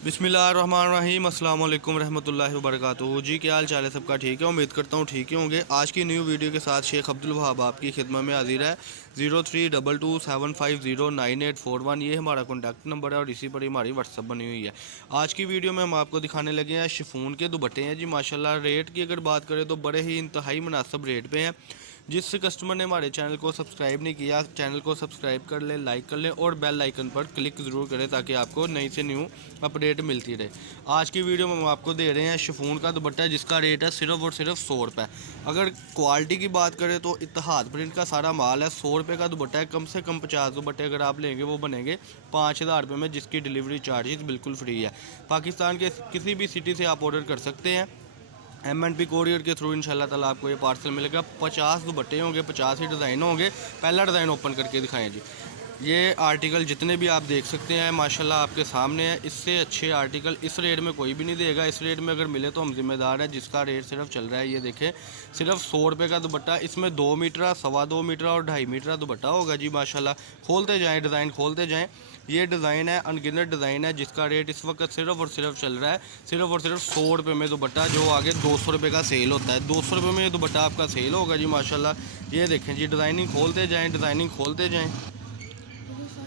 बिस्मिल्लाहिर्रहमानिर्रहीम अस्सलाम वालेकुम रहमतुल्लाहि व बरकातुहू। जी क्या हाल चाल है सबका? ठीक है, उम्मीद करता हूँ ठीक ही होंगे। आज की न्यू वीडियो के साथ शेख अब्दुल वहाब आपकी खिदमत में हाजिर है। 032275098841 ये हमारा कॉन्टैक्ट नंबर है और इसी पर ही हमारी व्हाट्सअप बनी हुई है। आज की वीडियो में हम आपको दिखाने लगे हैं शिफॉन के दुपट्टे हैं जी। माशाल्लाह रेट की अगर बात करें तो बड़े ही इंतहाई मुनासिब रेट पे हैं। जिस कस्टमर ने हमारे चैनल को सब्सक्राइब नहीं किया, चैनल को सब्सक्राइब कर लें, लाइक कर लें और बेल आइकन पर क्लिक ज़रूर करें ताकि आपको नई से न्यू अपडेट मिलती रहे। आज की वीडियो में हम आपको दे रहे हैं शिफॉन का दुपट्टा जिसका रेट है सिर्फ और सिर्फ 100 रुपये। अगर क्वालिटी की बात करें तो इत्तेहाद प्रिंट का सारा माल है। 100 रुपये का दुपट्टा है। कम से कम 50 दुपट्टे अगर आप लेंगे वो बनेंगे 5000 रुपये में, जिसकी डिलीवरी चार्जेस बिल्कुल फ्री है। पाकिस्तान के किसी भी सिटी से आप ऑर्डर कर सकते हैं। M&P कोरियर के थ्रू इंशाल्लाह ताला आपको ये पार्सल मिलेगा। 50 दुपट्टे होंगे, 50 ही डिज़ाइन होंगे। पहला डिज़ाइन ओपन करके दिखाएं जी। ये आर्टिकल जितने भी आप देख सकते हैं माशाल्लाह आपके सामने है। इससे अच्छे आर्टिकल इस रेट में कोई भी नहीं देगा। इस रेट में अगर मिले तो हम जिम्मेदार हैं। जिसका रेट सिर्फ चल रहा है ये देखें, सिर्फ 100 रुपये का दुपट्टा। इसमें 2 मीटर, 2.25 मीटर और 2.5 मीटर दुपट्टा होगा जी। माशाल्लाह खोलते जाएँ, डिज़ाइन खोलते जाएँ। ये डिज़ाइन है, अनगिनत डिज़ाइन है जिसका रेट इस वक्त सिर्फ और सिर्फ चल रहा है सिर्फ और सिर्फ 100 रुपये में दुपट्टा, जो आगे 200 रुपये का सेल होता है। 200 रुपये में ये दुपट्टा आपका सेल होगा जी। माशाल्लाह ये देखें जी, डिज़ाइनिंग खोलते जाएँ, डिज़ाइनिंग खोलते जाएँ।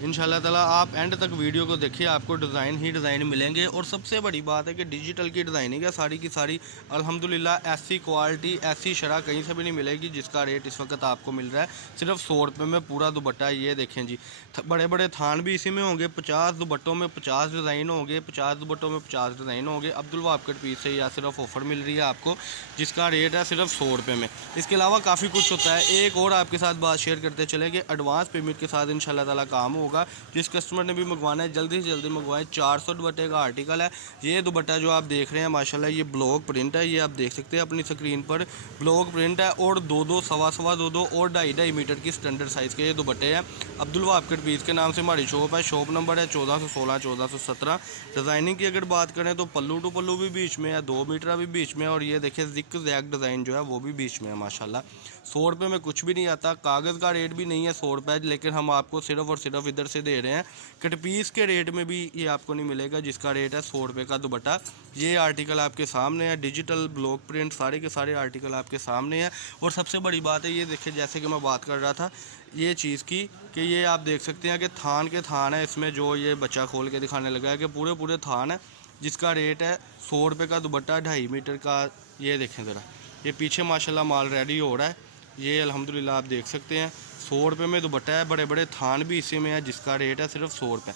इंशाल्लाह ताला आप एंड तक वीडियो को देखिए, आपको डिज़ाइन ही डिज़ाइन मिलेंगे। और सबसे बड़ी बात है कि डिजिटल की डिज़ाइनिंग है सारी की सारी। अल्हम्दुलिल्लाह ऐसी क्वालिटी, ऐसी शरह कहीं से भी नहीं मिलेगी जिसका रेट इस वक्त आपको मिल रहा है सिर्फ 100 रुपये में पूरा दुपट्टा। ये देखें जी, बड़े बड़े थान भी इसी में होंगे। 50 दुपट्टों में 50 डिज़ाइन होंगे, 50 दुपट्टों में 50 डिज़ाइन होंगे। अब्दुल वहाब कट पीस से या सिर्फ ऑफ़र मिल रही है आपको जिसका रेट है सिर्फ 100 रुपये में। इसके अलावा काफ़ी कुछ होता है। एक और आपके साथ बात शेयर करते चले कि एडवांस पेमेंट के साथ इंशाल्लाह ताला काम होगा। जिस कस्टमर ने भी मंगवाना है जल्दी से जल्दी मंगवाएं। 400 दुपट्टे का आर्टिकल है। ये दुपट्टा जो आप देख रहे हैं माशाल्लाह ये ब्लॉक प्रिंट है। ये आप देख सकते हैं अपनी स्क्रीन पर, ब्लॉक प्रिंट है। और 2-2, 2.25, 2-2 और 2.5 मीटर की स्टैंडर्ड साइज़ के ये दुपट्टे हैं। अब्दुल वहाब कट पीस के नाम से हमारी शॉप है। शॉप नंबर है 1416, 1417। डिज़ाइनिंग की अगर बात करें तो पल्लू टू पल्लू भी बीच में है, 2 मीटर भी बीच में है। और ये देखिए जिक जैक डिज़ाइन जो है वो भी बीच में है। माशाल्लाह 100 रुपये में कुछ भी नहीं आता। कागज़ का रेट भी नहीं है 100 रुपये, लेकिन हम आपको सिर्फ और सिर्फ इधर से दे रहे हैं कट पीस के रेट में भी। ये आपको नहीं मिलेगा जिसका रेट है 100 रुपये का दुपट्टा। ये आर्टिकल आपके सामने है, डिजिटल ब्लॉक प्रिंट सारे के सारे आर्टिकल आपके सामने हैं। और सबसे बड़ी बात है ये देखिए, जैसे कि मैं बात कर रहा था ये चीज़ की कि ये आप देख सकते हैं कि थान के थान है इसमें, जो ये बच्चा खोल के दिखाने लगा है कि पूरे पूरे थान है जिसका रेट है 100 रुपये का दुपट्टा, 2.5 मीटर का। ये देखें ज़रा, ये पीछे माशाल्लाह माल रेडी हो रहा है। ये अल्हम्दुलिल्लाह आप देख सकते हैं 100 रुपये में दुपट्टा है। बड़े बड़े थान भी इसी में है जिसका रेट है सिर्फ 100 रुपये।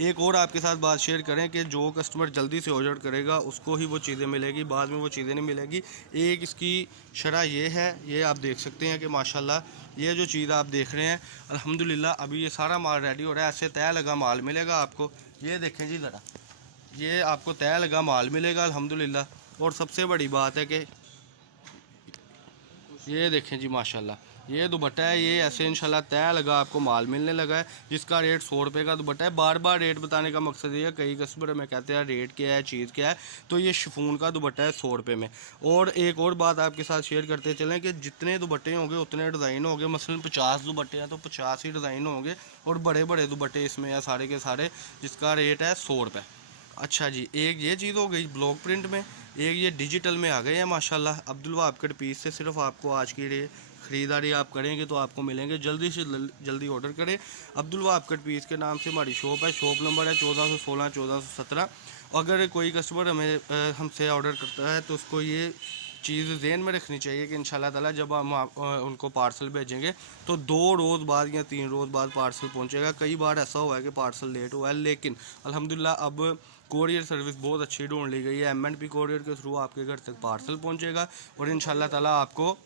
एक और आपके साथ बात शेयर करें कि जो कस्टमर जल्दी से ऑर्डर करेगा उसको ही वो चीज़ें मिलेगी, बाद में वो चीज़ें नहीं मिलेगी। एक इसकी शरह ये है, ये आप देख सकते हैं कि माशाल्लाह ये जो चीज़ आप देख रहे हैं अल्हम्दुलिल्लाह अभी ये सारा माल रेडी हो रहा है। ऐसे तय लगा माल मिलेगा आपको। ये देखें जी ज़रा, ये आपको तय लगा माल मिलेगा अल्हम्दुलिल्लाह। और सबसे बड़ी बात है कि ये देखें जी माशाल्लाह ये दुपट्टा है, ये ऐसे इंशाल्लाह तय लगा आपको माल मिलने लगा है जिसका रेट 100 रुपये का दुपट्टा है। बार बार रेट बताने का मकसद ये है, कई कस्टमर हमें कहते हैं रेट क्या है, चीज़ क्या है, तो ये शिफॉन का दुपट्टा है 100 रुपये में। और एक और बात आपके साथ शेयर करते चलें कि जितने दुपट्टे होंगे उतने डिज़ाइन होंगे। मसलन 50 दुपट्टे हैं तो 50 ही डिज़ाइन होंगे। और बड़े बड़े दुपट्टे इसमें हैं सारे के सारे, जिसका रेट है 100 रुपये। अच्छा जी, एक ये चीज़ हो गई ब्लॉक प्रिंट में, एक ये डिजिटल में आ गए हैं माशाल्लाह। अब्दुल वहाब कट पीस से सिर्फ आपको आज की ख़रीदारी आप करेंगे तो आपको मिलेंगे। जल्दी से जल्दी ऑर्डर करें। अब्दुल वहाब कट पीस के नाम से हमारी शॉप है। शॉप नंबर है 1416, 1417। अगर कोई कस्टमर हमसे ऑर्डर करता है तो उसको ये चीज़ ज़हन में रखनी चाहिए कि इंशाल्लाह ताला जब हम उनको पार्सल भेजेंगे तो 2 रोज़ बाद या 3 रोज़ बाद पार्सल पहुंचेगा। कई बार ऐसा हुआ है कि पार्सल लेट हुआ है, लेकिन अल्हम्दुलिल्लाह अब कोरियर सर्विस बहुत अच्छी ढूंढ ली गई है। M&P कोरियर के थ्रू आपके घर तक पार्सल पहुंचेगा। और इंशाल्लाह ताला आपको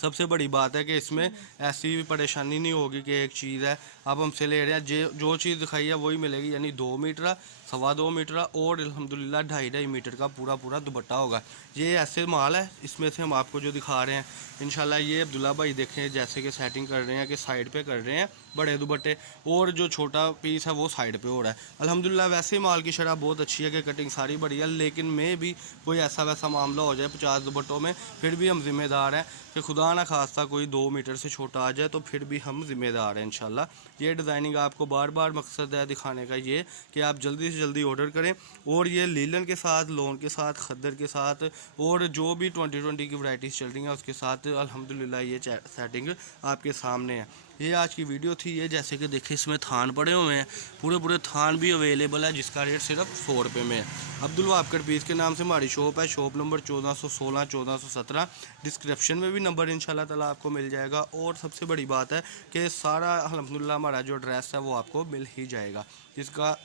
सबसे बड़ी बात है कि इसमें ऐसी भी परेशानी नहीं होगी कि एक चीज़ है आप हमसे ले रहे हैं जो चीज़ दिखाई है वही मिलेगी। यानी 2 मीटर, 2.25 मीटर और अल्हम्दुलिल्लाह 2.5 मीटर का पूरा पूरा दुपट्टा होगा। ये ऐसे माल है, इसमें से हम आपको जो दिखा रहे हैं इंशाल्लाह ये अब्दुल्ला भाई देखें जैसे कि सेटिंग कर रहे हैं कि साइड पे कर रहे हैं। बड़े दुपट्टे, और जो छोटा पीस है वो साइड पे हो रहा है। अल्हम्दुलिल्लाह वैसे ही माल की शरह बहुत अच्छी है कि कटिंग सारी बड़ी है, लेकिन में भी कोई ऐसा वैसा मामला हो जाए 50 दुपट्टों में, फिर भी हम जिम्मेदार हैं कि खुदा ना खास्ता कोई 2 मीटर से छोटा आ जाए तो फिर भी हम जिम्मेदार हैं इंशाल्लाह। ये डिज़ाइनिंग आपको बार बार मकसद है दिखाने का ये कि आप जल्दी से जल्दी ऑर्डर करें। और ये लीलन के साथ, लोन के साथ, खद्दर के साथ और जो भी 2020 की वैराइटीज़ चल रही हैं उसके साथ अल्हम्दुलिल्लाह ये सेटिंग आपके सामने है। ये आज की वीडियो थी। ये जैसे कि देखिए इसमें थान पड़े हुए हैं, पूरे थान भी अवेलेबल है, जिसका रेट सिर्फ 100 रुपये में है। अब्दुल वहाब कट पीस के नाम से हमारी शॉप है, शॉप नंबर 1416 1417। डिस्क्रिप्शन में भी नंबर इंशाल्लाह ताला आपको मिल जाएगा। और सबसे बड़ी बात है कि सारा अल्हम्दुलिल्लाह हमारा जो एड्रेस है वो आपको मिल ही जाएगा, जिसका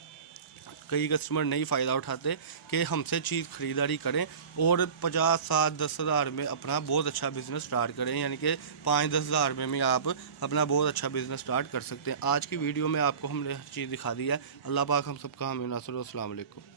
कई कस्टमर नहीं फ़ायदा उठाते कि हमसे चीज़ ख़रीदारी करें और 50, 60, 10 हज़ार में अपना बहुत अच्छा बिज़नेस स्टार्ट करें, यानी कि 5-10 हज़ार में भी आप अपना बहुत अच्छा बिज़नेस स्टार्ट कर सकते हैं। आज की वीडियो में आपको हमने हर चीज़ दिखा दी है। अल्लाह पाक हम सबका हामी नासिर। अस्सलाम वालेकुम।